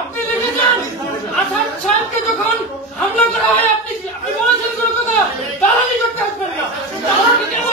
আপনি লিখেছেন আসাদ সাহেবকে যখন হামলা করা হয় আপনি বলেছেন কোনো কথা দালালি করতে আসবেন না। দালালি কেন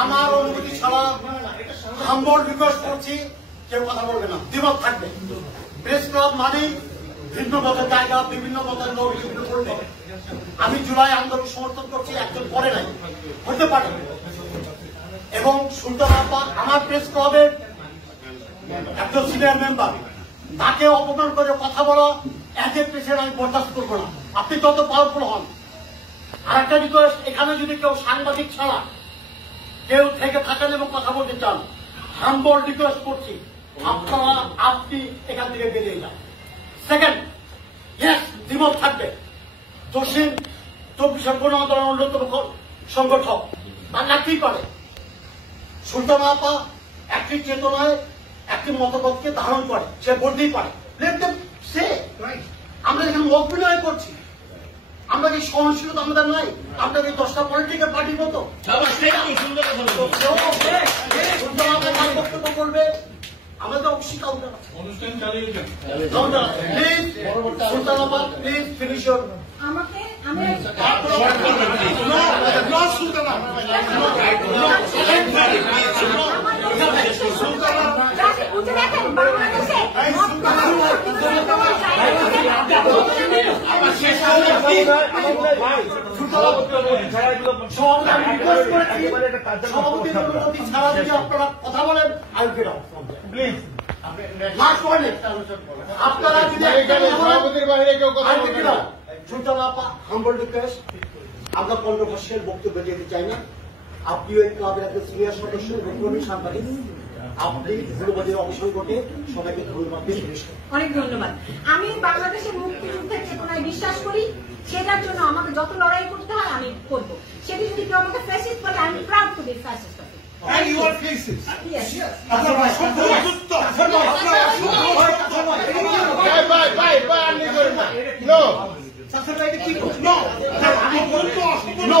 আমার অনুমতি ছাড়া হাম্বল রিকোয়েস্ট করছি, কেউ কথা বলবে না, দ্বিমত থাকবে। প্রেস ক্লাব মানে ভিন্ন মতের জায়গা, বিভিন্ন মতের লোক বিভিন্ন করবে। আমি জুলাই আন্দোলন সমর্থন করছি, একজন করে নাই, হতে পারে। এবং সুলতান আপা আমার প্রেস ক্লাবের একজন সিনিয়র মেম্বার, তাকে অপমান করে কথা বলা এজ এ প্রেসিডেন্ট আমি বরদাস্ত করবো না। আপনি তত পাওয়ারফুল হন। আর একটা রিকোয়েস্ট, এখানে যদি কেউ সাংবাদিক ছাড়া কেউ থেকে থাকেন এবং কথা বলতে চান, হাম্বল রিকোয়েস্ট করছি আপনি এখান থেকে বেরিয়ে যান। সেকেন্ড, ইয়েস, দ্বিমত থাকবে। দক্ষিণ 24 গণ আন্দোলনের অন্যতম সংগঠক বাংলা কি করে? সুলতান আপা একটি চেতনায় একটি মতবাদকে ধারণ করে, সে বলতেই পারে। আমরা এখানে অভিনয় করছি, আমরা কি সহনশীলতা আমাদের নাই? আপনার এই 10টা পলিটিক্যাল পার্টির মতো বক্তব্য করবে, আমাদের অবশ্যই কাউন্টার আছে। অনুষ্ঠান চালিয়ে যান প্লিজ। সুলতান আপা প্লিজ ফিনিশ ইউর। আমাকে আপনারা কথা বলেন, আই গেট আউট প্লিজ। আপনারা যদি সভাপতির বাইরে কেউ কথা বলবেন না। সুলতান আপা হাম্বল রিকোয়েস্ট, আমরা কন্ট্রোভার্সিয়াল বক্তব্য দিতে চাই না। আপনিও এই ক্লাবের একজন সিনিয়র সদস্য এবং কর্মী সাংবাদিক, আপনি ধন্যবাদের অবসান ঘটে সবাইকে ধন্যবাদ দিয়ে অনেক ধন্যবাদ। আমি বাংলাদেশের মুক্তিযুদ্ধের চেতনায় বিশ্বাস করি, সেটার জন্য আমাকে যত লড়াই করতে হয় আমি করবো। সেটি যদি কেউ আমাকে ফ্যাসিস্ট বলে, আমি proud to be fascist. And you are racist. Yes. No. No. No. No.